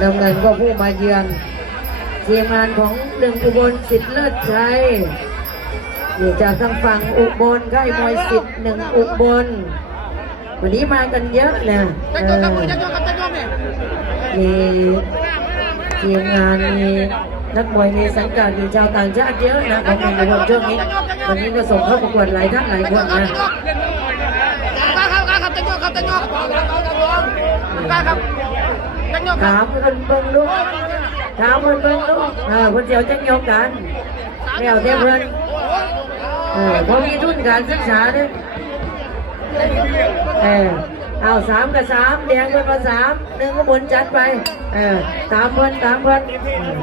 น้ำเงินก็ผู้มาเยือนทีมงานของหนึ่งอุบลสิทธิ์เลิศชัยอยู่จากทางฝั่งอุบลค่ายมวยสิทธิ์หนึ่งอุบล วันนี้มากันเยอะนะจักเอโยกกับอมือจักโยกกับจักโยกเนี่ยมีทีมงานมีนักมวยมีสังกัดอยู่ชาวต่างชาติเยอะนะของหนึ่งอุบลช่วงนี้วันนี้ก็ส่งเข้าประกวดหลายท่านหลายจักคโยนกครับนะ ถารับมคนเบิ่งลูกถามคนเบิ่งลูกเออคนเดียวจะยกกันแล้วเดี๋ยวเพื่อนเออพอมีทุนการศึกษาเนี่ยเออเอาสามกับสามแดงเป็นมาสามหนึ่งก็หมุนจัดไป เออตามเพื่อนตามเพื่อนเออ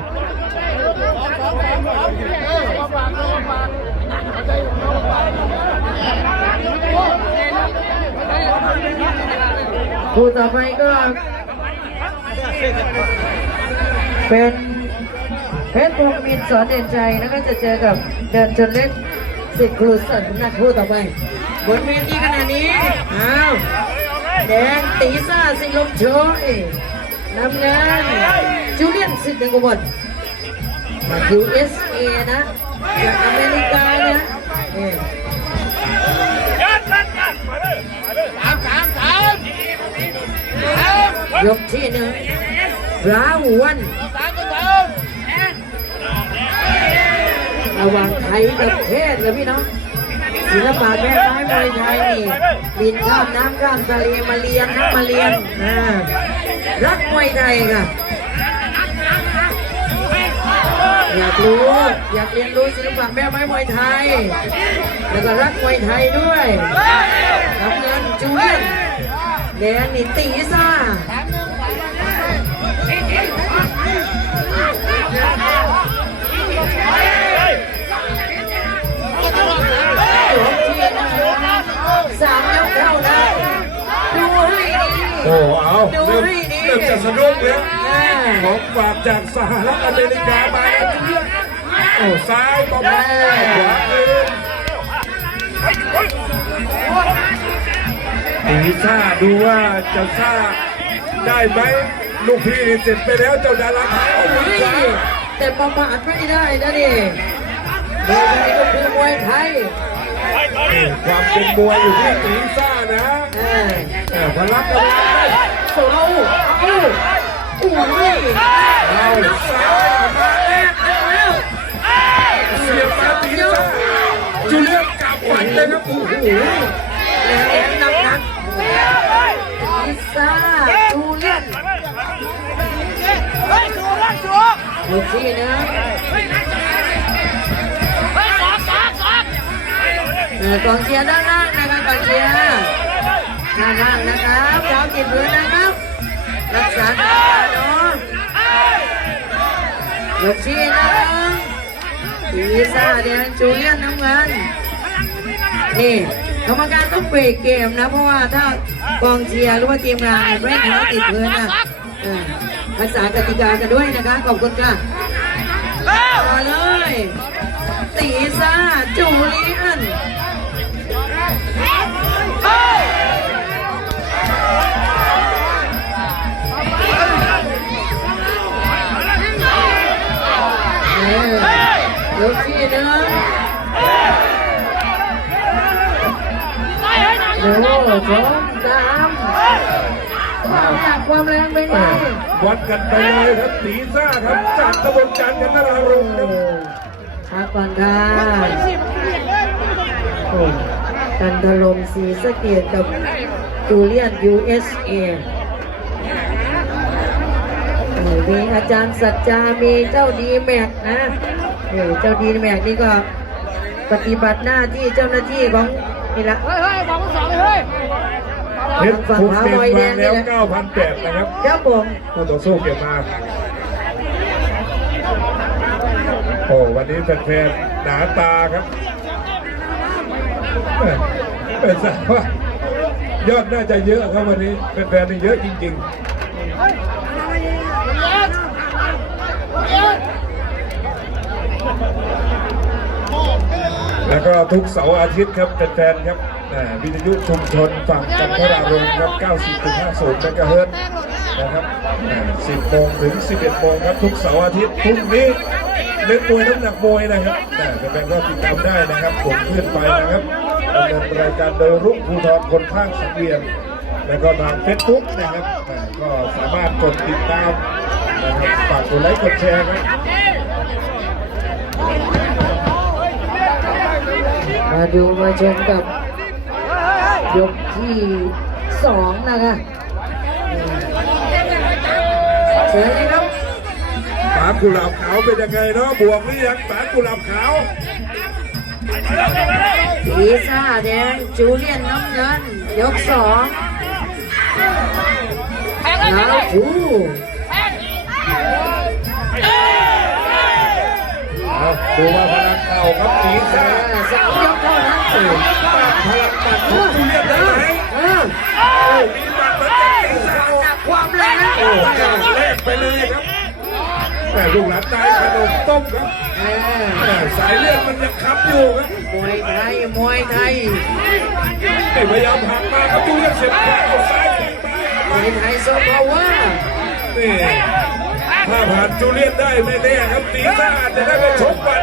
คู่ต่อไปก็ เป็นเพชรพงมินสอนเด่นใจแล้วก็จะเจอกับเดินชนเล็กสิทธิ์ครูสันนักพูดต่อไปบนเวทีขณะนี้อ้าวแดงตีซ่าสิงลมโชยนำเงินจูเลียนสิทธิ์หนึ่งกบฏมา USA นะจากอเมริกานะเอ่สามสามสาม ยกที่หนึ่งราวนระหว่างไทยกับเทศเลยพี่น้องศิลปะแม่ไม้มวยไทยนี่บินข้ามน้ำข้ามทะเลมาเรียนนะมาเรียนอ่ารักมวยไทยค่ะอยากรู้อยากเรียนรู้ศิลปะแม่ไม้มวยไทย แล้วก็รักมวยไทยด้วยทำเงินจูเลียน แดงนี่ตีซ่าสามยกเท่านะดูให้ดีโอ้เอาดูเริ่มให้ดีเริ่มจะสนุกแล้วอ่าของฝากจากสหรัฐอเมริกามาแล้วทีเดียวโอ้ซ้ายบอลขวาคืน ตีซ่าดูว่าเจะซ่าได้ไหมลูกพี่นี่เสร็จไปแล้วเจ้าดาราเอามือขวาแต่ประมาทไม่ได้นะดิมวยไทยก็คือมวยไทยความเป็นมวยอยู่ที่ตีซ่านะเออแต่พลังกำลังได้เอาเอา ที่นึงเออกองเชียร์ด้านล่างนะครับกองเชียร์ด้านล่างนะครับเท้าติดพื้นนะครับ รักษาเนาะยกที่หนึงตีซ่าแดงจูเลียนน้ำเงินนี่กรรมการต้องเบรกเกมนะ เพราะว่าถ้ากองเชียร์หรือว่าทีมงานไม่เท้าติดพื้นนะรักษากติกากันด้วยนะคะขอบคุณค่ะ ตีซ่าจูเลียนเออยกที่หนึ่งโอ้โหชมสามความหนักความแรงเป็นไง วัดกันไปเลยครับตีซ่าครับจากกระบวนการกันนรารงครับพักก่อนค่ะโอ้กันถล่มสีสะเกียกับจูเลียน USA มีอาจารย์สัจจา มีเจ้าดีแม็กนะเออเจ้าดีแม็กนี่ก็ปฏิบัติหน้าที่เจ้าหน้าที่ของ นี่ละเฮ้ยเฮ้ยบอกสองเลยเฮ้ยเพชรภูมิเก็บมาแล้ว9,800นะครับครับผมคู่ต่อสู้เก็บมาโอ้วันนี้แฟนๆหนาตาครับเอ้ยไม่ทราบว่ายอดน่าจะเยอะครับวันนี้แฟนๆนี่เยอะจริง ๆ แล้วก็ทุกเสาร์อาทิตย์ครับแฟนๆครับวิทยุชุมชนฝั่งจันทรารมครับ 90.50เมกะเฮิรตซ์นะครับ 10โมงถึง 11โมงครับทุกเสาร์อาทิตย์พรุ่งนี้เล่นมวยน้ำหนักมวยนะครับแฟนๆก็ติดตามได้นะครับผมขึ้นไปนะครับดำเนินรายการโดยรุ่งภูธรคนข้างสังเวียนแล้วก็ทางเฟซบุ๊กนะครับก็สามารถกดติดตามนะครับฝากกดไลค์กดแชร์ครับ มาดูมาชมกับยกที่สองนะคะเชิญเลยครับปากุหลาบขาวเป็นยังไงเนาะบวกหรือยังปากุหลาบขาวลีซ่าแดงจูเลียนน้ำเงิน ยกสองแล้วทูเอาดูว่าพลัง เก่าครับตีแซ่สามยกเท่านั้นเองพลังหมัดทุเรียนได้ไหมเออมีหมัดเหมือนกันตีแซ่จากความแรงโอ้แลกไปเลยครับแต่ลูกหลานตายขนมต้มครับแต่สายเลือดมันยังขับอยู่ครับมวยไทยมวยไทยไอ้พยายามหักมาครับทุเรียนเสียบขวาเอาซ้ายทิ้งไปมวยไทยโซพาวเวอร์นี่ถ้าผ่านจูเลียนได้ไม่แน่ครับตีซ่าอาจะได้ไปชกวันครับไม่ใช่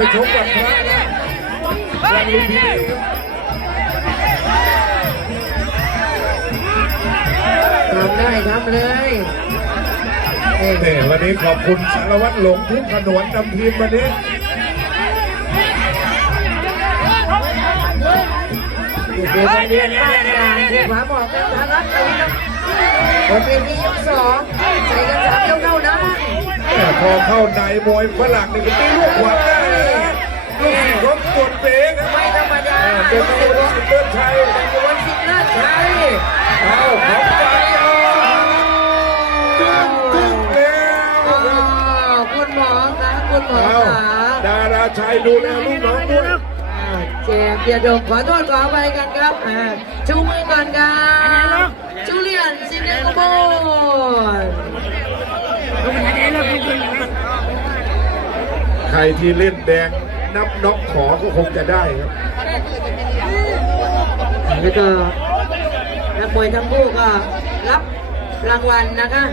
ไปชกวันพระนะวันลุมพินีครับทำได้ทำเลยเอ้ยนี่วันนี้ขอบคุณสารวัตรหลงทุกขนวนนำทีมวันนี้อยู่ในโรงเรียนบ้านกลางที่ผาบอกเป็นทารักเลยครับบนเวทียกสองใส่กันสามยกเท่านั้นแต่พอเข้าในมวยฝรั่งนี่ก็ตีลูกขวาได้ เลยนะลูกศิษย์ของกดเป๋ครับไม่ธรรมดาเดินตัวลูกศิษย์เดินชัยวันสิบเลิศชัยเอาของไปเอาจุ้งจุ้งแล้วคุณหมอคะคุณหมอคะดาราชายดูแลลูกน้องด้วยอ่าเจ็บอย่าดมขอโทษขอไปกันครับชูมือก่อนครับจูเลียนซินเนโกโบนใครที่เล่นแดง นับน็อกขอก็คงจะได้ครับ แล้วก็นักมวยทั้งคู่ก็รับรางวัลนะคะ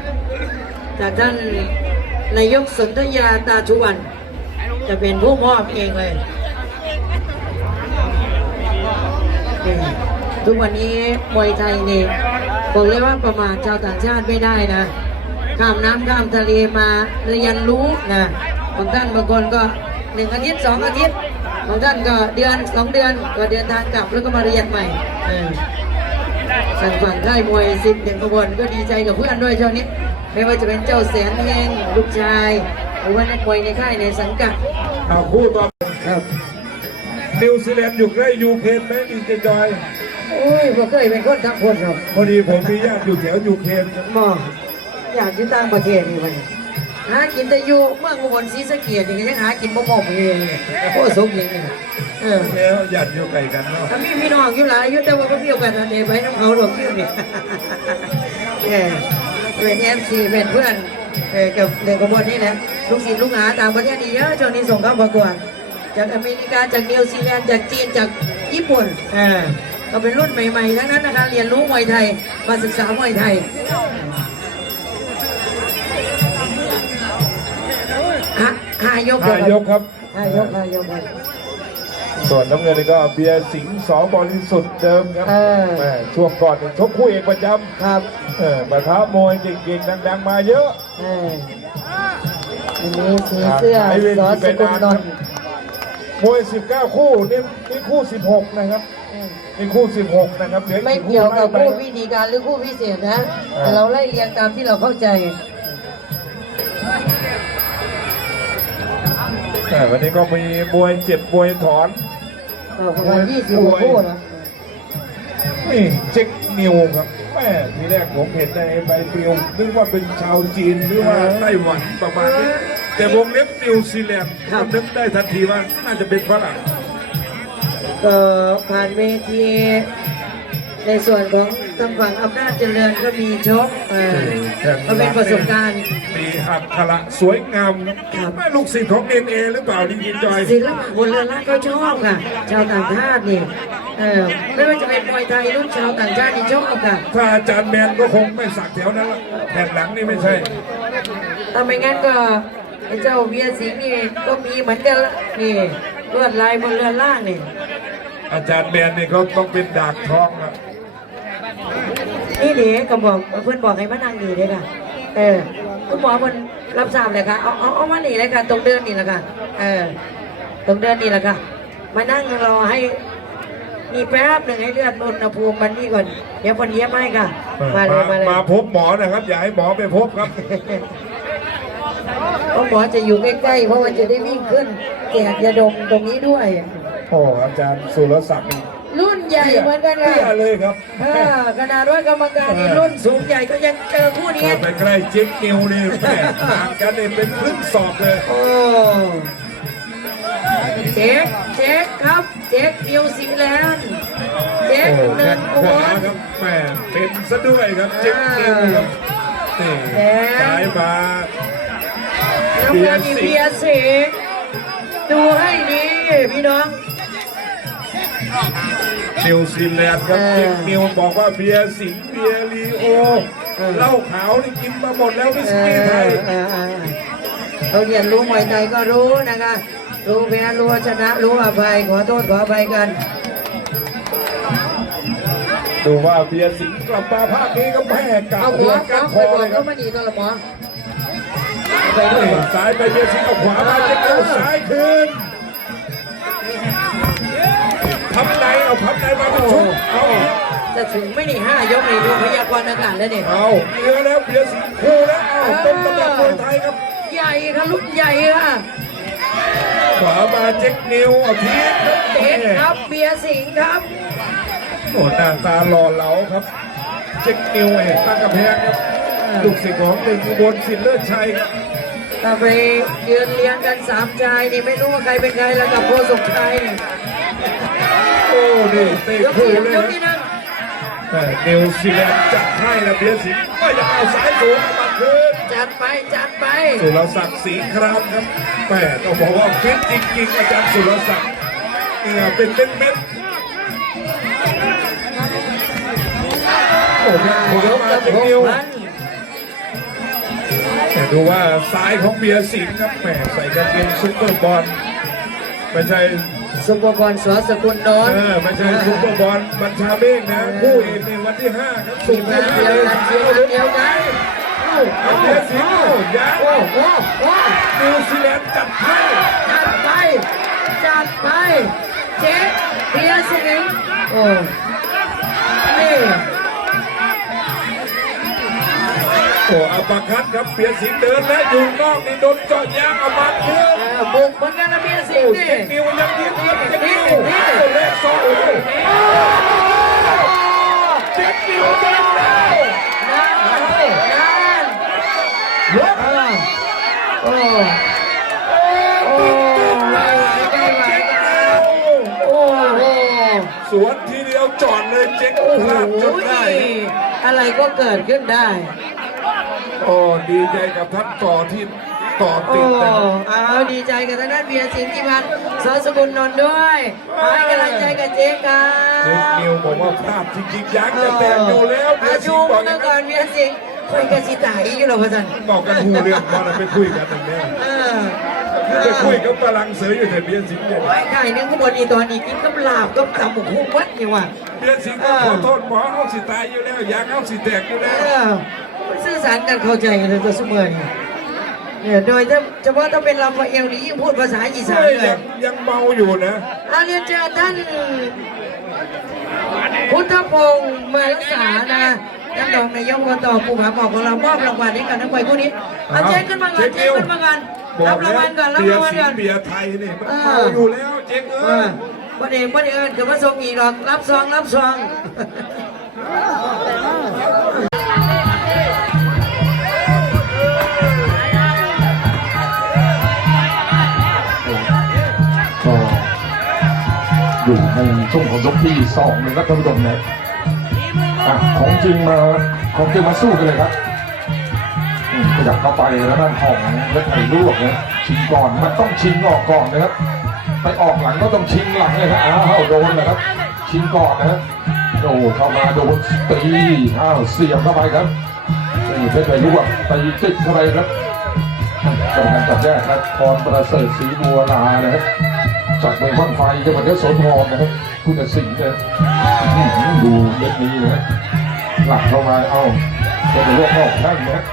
จากท่านนายกสนธยาตาชุวัน จะเป็นผู้มอบเองเลย ทุกวันนี้มวยไทยนี่บอกเลยว่าประมาทชาวต่างชาติไม่ได้นะ ข้ามน้ำข้ามทะเลมาเรียนรู้นะบางท่านบางคนก็ หนึ่งอาทิตย์สองอาทิตย์บางท่านก็เดือนสองเดือนก็เดินทางกลับแล้วก็มาเรียนใหม่เออสั่งฝั่งค่ายมวยสิบหนึ่งขบวนก็ดีใจกับเพื่อนด้วยช่วงนี้ ไม่ว่าจะเป็นเจ้าแสนเฮงลูกชาย หรือว่านักมวยในค่ายในสังกัดเอาคู่ต่อครับนิวซีแลนด์อยู่ใกล้ยูเครนไหมดีเจจอยโอ้ยผมเคยเป็นคนทักคนครับพอดีผมมีญาติอยู่แถวยูเครนครับมองอยากอยู่ต่างประเทศนี่มัน หากินแต่อยู่เมืองอุบลศรีสะเกษนี่ก็ยังหากินบ่พอเองเลยโอ้สมจริงเลยเออแล้วญาติอยู่ไกลกันเนาะถ้ามีพี่น้องอยู่หลายอยู่แต่ว่าบ่เกี่ยวกันอันเดไปน้ำเขาหรอกพี่เนี่ยเออเป็นเอฟซีเป็นเพื่อนเออกับเด็กกบฏนี่แหละลูกศิษย์ลูกหาต่างประเทศนี่เยอะช่วงนี้ส่งเข้าประกวดจากอเมริกาจากนิวซีแลนด์จากจีนจากญี่ปุ่นเออก็เป็นรุ่นใหม่ๆทั้งนั้นนะคะเรียนรู้มวยไทยมาศึกษามวยไทย หาหายกห้ายกครับหายกหายกครับส่วนน้ำเงินนี่ก็เบียร์สิงห์สองบริสุทธิ์เดิมครับเออแม่ช่วงก่อนนี่ชกคู่เอกประจครับำเออมาท้ามวยเก่งๆดังๆมาเยอะเอออันนี้สีเสื้อไอเวสอทีสไปกุลนานนครับนท์มวย19คู่นี่นี่คู่16นะครับนี่คู่16นะครับเหลือไม่อีเกี่ยวกับไล่คู่ไปวิธีการหรือคู่พิเศษนะอ่าแต่เราไล่เรียงตามที่เราเข้าใจ แต่วันนี้ก็มีมวยเจ็บมวยถอน เออประมาณยี่สิบกว่าคู่นะนี่เจ็คนิวครับแม่ทีแรกผมเห็นในใบปลิวนึกว่าเป็นชาวจีนหรือว่าไต้หวันประมาณนี้ แต่วงเล็บนิวซีแลนด์ก็นึกได้ทันทีว่าน่าจะเป็นฝรั่งก็ผ่านเวที ในส่วนของทางฝั่งอำนาจเจริญก็มีชกเออก็เป็นประสบการณ์ มีอักขระสวยงามครับ แม่ลูกศิษย์ของเอ็นเอหรือเปล่าดีจินจอย ศิลปะบนเรือละก็ชอบค่ะ ชาวต่างชาตินี่เออไม่ว่าจะเป็นมวยไทยรุ่นชาวต่างชาติที่ชอบค่ะ ถ้าอาจารย์แมนก็คงไม่สักแถวนั้นละแผ่นหลังนี่ไม่ใช่ ถ้าไม่งั้นก็ไอ้เจ้าเบียร์สิงห์นี่ก็มีเหมือนกันละนี่ลวดลายบนเรือนล่างนี่อาจารย์แมนนี่เขาต้องเป็นดากทองครับ นี่เด็กก็บอกเพื่อนบอกให้มานั่งนี่เลยค่ะ เออ คุณหมอมันรับทราบเลยค่ะ เอาเอาเอามานี่เลยค่ะ ตรงเดินนี่แหละค่ะ เออ ตรงเดินนี่แหละค่ะ มานั่งรอให้มีแป๊บหนึ่งให้เลือดอุณหภูมิมันนี่ก่อน เดี๋ยวคนเยี่ยมให้ค่ะ มาเลยมาเลยมาพบหมอนะครับ อย่าให้หมอไปพบครับเพราะหมอจะอยู่ใกล้ๆ เพราะว่าจะได้วิ่งขึ้นแจกยาดมตรงนี้ด้วย โอ้อาจารย์สุรศักดิ์นี่รุ่น ใหญ่เหมือนกันค่ะเตี้ยเลยครับเออขนาดว่ากรรมการนี่รุ่นสูงใหญ่ก็ยังเจอคู่นี้พอไปใกล้เจ๊กนิวนี่แหม่ห่างกันนี่เป็นครึ่งศอกเลย โอ้เจ๊กเจ๊กครับ เจ๊กนิวซีแลนด์เจ๊กโอ้เนิแข้นงอุขบวาล ครับแหม่เป็นซะด้วยครับเจ๊กนิวครับนี่แหม่ซ้ายมา น้ำเงินมีเบียร์สิงห์ดูให้ดีพี่น้อง นิวซีแลนด์ครับเออเจ๊กนิวบอกว่าเบียร์สิงห์เบียร์ลีโอเออเหล้าขาวนี่กินมาหมดแล้ววิสเอกี้ไทอยเออเออเราเรียนรู้มวยไทยก็รู้นะคะ รู้แพ้รู้ชนะรู้อภัยขอโทษขออภัยกันดูว่าเบียร์สิงห์กลับมาภาคนี้ก็แพ้กาเอาบหัหัววกันน้องคไปอบอเลกยคก็รับมาดีตัวละหมอซ้ายไปเบียร์สิงห์เอาขวามาเจ๊กนิวซ้ายคืน ชุดเอาจะถึงไม่นี่ห้ายกนี่ดูพยากรณ์อากาศแล้วเนี่ยเอาเยอะแล้วเบียสิงห์คู่แล้วเอาต้นตำรับมวยไทยครับ ใหญ่ค่ะลูกใหญ่ค่ะขวามาเจ๊กนิวอาทีครับเด็ดครับเบียร์สิงห์ครับโอ้หน้าตาหล่อเหลาครับ เจ๊กนิวเอกตั้งกระแพงครับลูกศิษย์ของหนึ่งอุบลสินเลิศชัยครับถ้าไปยืนเลี้ยงกันสามชายนี่ไม่รู้ว่าใครเป็นใครแล้วกับโพสุขชัย โอ้นี่เตะยกคู่ที่เลยยนะกที่หนึ่งแต่นิวซีแลนด์จัดให้นะเบียร์สิงห์ก็ยังเอาสายสูงมาคืนจัดไปจัดไป สุรศักดิ์ศรีครามครับแม่ต้องบอกว่าฟิตจริงๆอาจารย์สุรศักดิ์เหงื่อเป็นเม็ดๆโอ้โหหัวมาเจ๊กนิวพันแต่ดูว่าซ้ายของเบียร์สิงห์ครับแหมใส่กางเกงซุปเปอร์บอลไม่ใช่ สุภพรสวสกุลโนนเออไม่ใช่ซุปเปอร์บอลบัญชาเบ้งนะคู่เอกในวันที่ห้าครับทีสุมดงานท้ายเดียวเลยกันทีมงานเดียวกันเอาเบียร์สิงห์โอ้ยังโอ้โหโอ้นิวซีแลนด์จัดให้จัดไปจัดไปเจ๊เบียร์สิงห์โอ้นี่ โอ้อัปคัดครับเบียร์สิงห์เดินและอยู่นอกนี่โดนเจาะยางเอามาคืนเออบุกเหมือนกันนะเบียร์สิโอ้งห์นี่เจ็กนิวยังยืนครับเจ็กนิวนี่โอ้เละซอโอ้เจ็กนิวเดินแล้วนานนานยกเออโอ้โอ้ไม่ไหวไม่ไหวเจ็กนิวโอ้โหสวนทีเดียวจอดเลยเจ๊กโอ้โหพลาดจนได้อะไรก็เกิดขึ้นได้ โอ้ดีใจกับท่านต่อที่ต่อโอ้ติดนะครับ เอาดีใจกับทางด้านเบียร์สิงห์ที่พันธ์สอสกุลนนท์ด้วยให้กำลังใจกับเจ๊กันเจ๊กนิวบอกว่าพลาดจริงๆยักษ์จะแตกอยู่แล้วเบียอาร์สิชูงห์บอกอเมื่ย่าองก่อนั้นนเบียร์สิงห์คุยกับสิตายอยู่หรอพ่อจันบอกกันหูเรื่องพอเราไปคุยกันตรงนี้เออไปคุยกับกำลังเสืออยู่แต่เบียร์สิงห์เนี่ยไอ้ไก่เนี่ยข้างบนอีตอนนี้กินกับลาบกับตำบุกหุ่วัดเนี่ยว่ะเบียร์สิงห์ก็ขอโทษหมอเอาสิตายอยู่แล้วยางเอาสิแตกอยู่เอแล้วอ มันสื่อสารกันเข้าใจกันเลยตัวเสมอเนี่ยเนี่ยโดยเฉพาะถ้าเป็นลาฟาเอลนี่ยิ่งพูดภาษาอีสานเฮ้ยเลยัยงยังเมาอยู่นะอาเรียนเจอท่านพุทธพงศ์มารักษานะท่านรองนายกอบตภูผาบอกของเรามอบรางวัลให้กับนักมวยคู่นี้เอาเจ๊ขึ้นมาก่อนเจ๊ขึ้นมาก่อนบอรักบรางแล้ววัลก่อนรับเบียรางร์วัลสิงก่อนห์เบียร์ไทยนี่มันเออเมาอยู่แล้วเจ๊กเอเอ้อยประเดี๋ยวประเดี๋ยวเดี๋ยวมาส่งอีกหรอกรับซองรับซอง อยู่ในช่วงของยกที่สองนะครับท่านผู้ชมนะอะของจริงมาของจริงมาสู้กันเลยครับขยับเข้าไปแล้วด้านของเล็กไผ่ลวกนะชิงก่อนมันต้องชิงออกก่อนนะครับ ไปออกหลังก็ต้องชิงหลังเลยครับอ้าวโดนนะครับ ชิงก่อนนะฮะโอ้เข้ามาโดนตีอ้าวเสียบเข้าไปครับนี่เพชรไพรวกตีจิกเข้าไปครับกรรมการจับแยกครับพรประเสริฐศรีบัวลานะครับ จากเมืองบ้านไฟจังหวัดยโสธรนะครับผู้ตัดสินะดูเม็ดนี้นะหลักเข้ามาเอ้าเป็นไพรวกออกแข้นะฮะ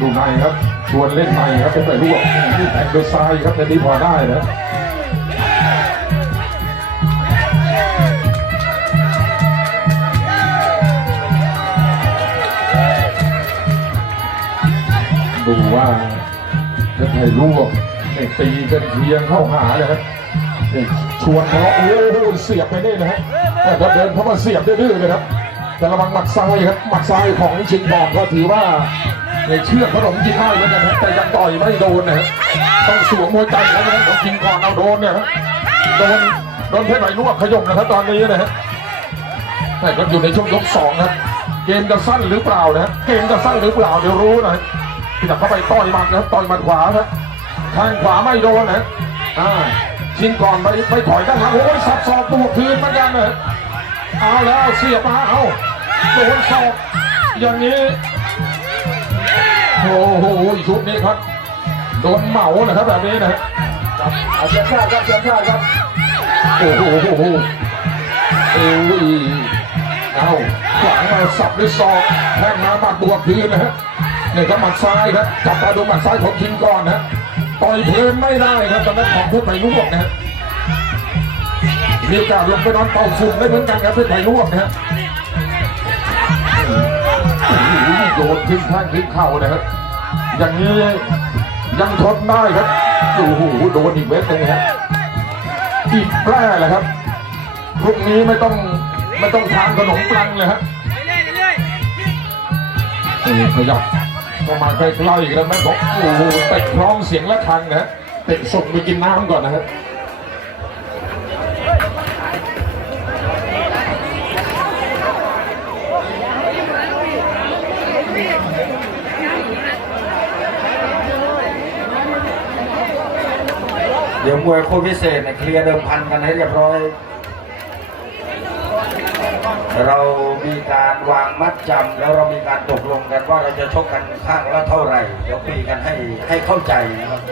ดูในครับชวนเล่นในครับเป็นไพรวกนี่แทงโดยซ้ายครับแต่นี้พอได้นะดูว่าจะไทยลวกเนี่ยตีกันเทียงเข้าหาเลยครับ นี่ชวนทะเลาะโอ้โหเสียบไปนี่นะฮะแต่ถ้าเดินเข้ามาเสียบดื้อเลยครับ แต่ระวังหมัดซ้ายครับหมัดซ้ายของชิงบองก็ถือว่าในเชือกขนมกินได้แล้วนะครับแต่ยังต่อยไม่โดนนะฮะต้องสวมมวยใจแล้วนะครับต้องกินก่อนเอาโดนเนี่ยฮะโดนโดนเพชรไหลลวกขยมนะครับตอนนี้นะฮะแต่ก็อยู่ในช่วงยกสองครับเกมจะสั้นหรือเปล่านะเกมจะสั้นหรือเปล่าเดี๋ยวรู้นะที่จะเข้าไปต่อยหมัดนะครับต่อยหมัดขวาครับทางขวาไม่โดนนะอ่า ชิงก่อนไปไปถอยด้านหลังโอ้ยสับศอกตัวคืนเหมือนกันนะเอาแล้วเสียบมาเอาโดนศอกอย่างนี้โอ้โหชุดนี้ครับโดนเหมานะครับแบบนี้นะครับเอาเชียร์ชาติครับเชียร์ชาติครับโอ้โหโอ้โหโอ้ยเอาขวางมาสับด้วยศอกแทงมาหมัดบวกคืนนะฮะนี่ครับหมัดซ้ายครับจับตาดูหมัดซ้ายของคิงก่อนนะ ต่อยเพลินไม่ได้ครับตอนนั้นของเพชรไผ่ลวกนะฮะมีโอกาสลงไปนอนเป่าฝุ่นได้เหมือนกันครับเพชรไผ่ลวกนะฮะโอ้โหโยนขึ้นแท่งขึ้นเข่านะฮะอย่างนี้ยังทนได้ครับโอ้โหโดนอีกเม็ดหนึงฮะอีกแปร่แหละครับพรุ่งนี้ไม่ต้องไม่ต้องทานขนมปังเลยฮะนี่ขยับ เข้ามาใกล้ๆกันแม่บอกโอ้โหเตะพร้อมเสียงและคังนะฮะเตะส่งไปกินน้ำก่อนนะฮะเดี๋ยวมวยคู่พิเศษเนี่ยเคลียร์เดิมพันกันให้เรียบร้อย เรามีการวางมัดจำแล้วเรามีการตกลงกันว่าเราจะชกกันข้างละเท่าไหร่เดี๋ยวคุยกันให้ให้เข้าใจนะครับ